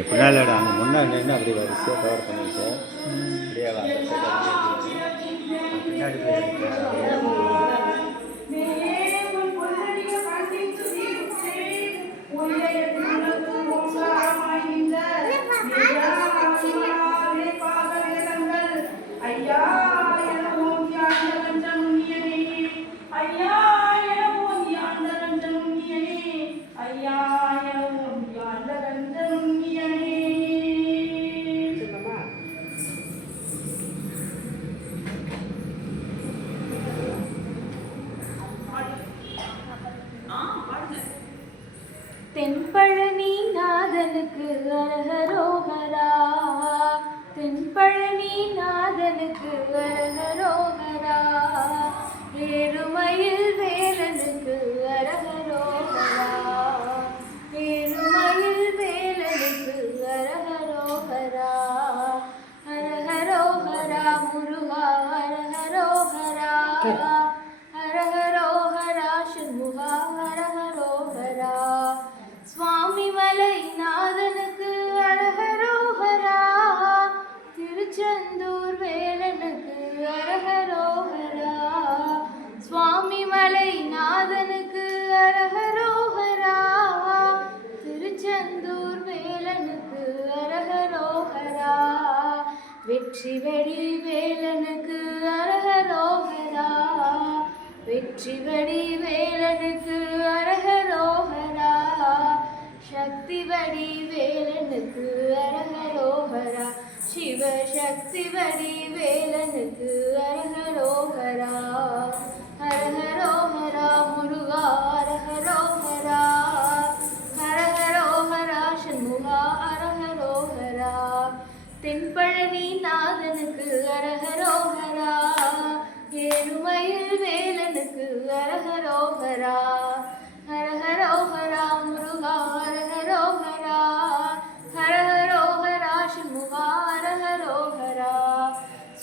எப்படின்னா இல்லைடா அங்கே முன்னாடி நின்று அப்படி வரிசையாக கவர் பண்ணிட்டு அப்படியே நாதனுக்கு அரஹரோகரா தென்பழனி நாதனுக்கு அரஹரோகரா ஏறுமயில் வேலனுக்கு அரஹரோகரா ஏறுமயில் வேலனுக்கு அரஹரோகரா அரஹரோகரா முருகா அரஹரோகரா ஹரஹரோஹரா சண்முகா வெற்றி வெடி வேலனுக்கு அரகரோகரா வெற்றி வெடி வேலனுக்கு அரகரோகரா சக்தி வடி வேலனுக்கு அரகரோகரா சிவ சக்தி வடி வேலனுக்கு தென்பழனி நாதனுக்கு அரஹரோஹரா ஏழுமயில் வேலனுக்கு அரஹரோஹரா ஹரஹரோஹரா முருகா அரஹரோஹரா ஹரஹரோஹரா சண்முகா அரஹரோஹரா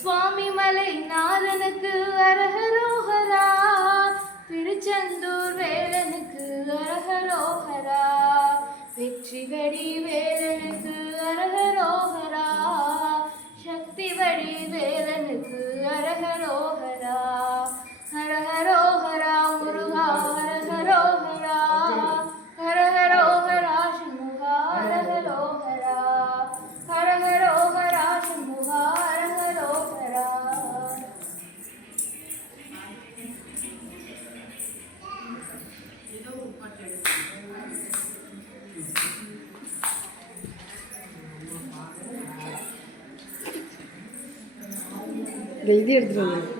சுவாமி மலை நாதனுக்கு அரஹரோஹரா திருச்செந்தூர் வேலனுக்கு அரஹரோஹரா வெற்றி வெடி இந்த இது எடுத்துகிட்டு வந்து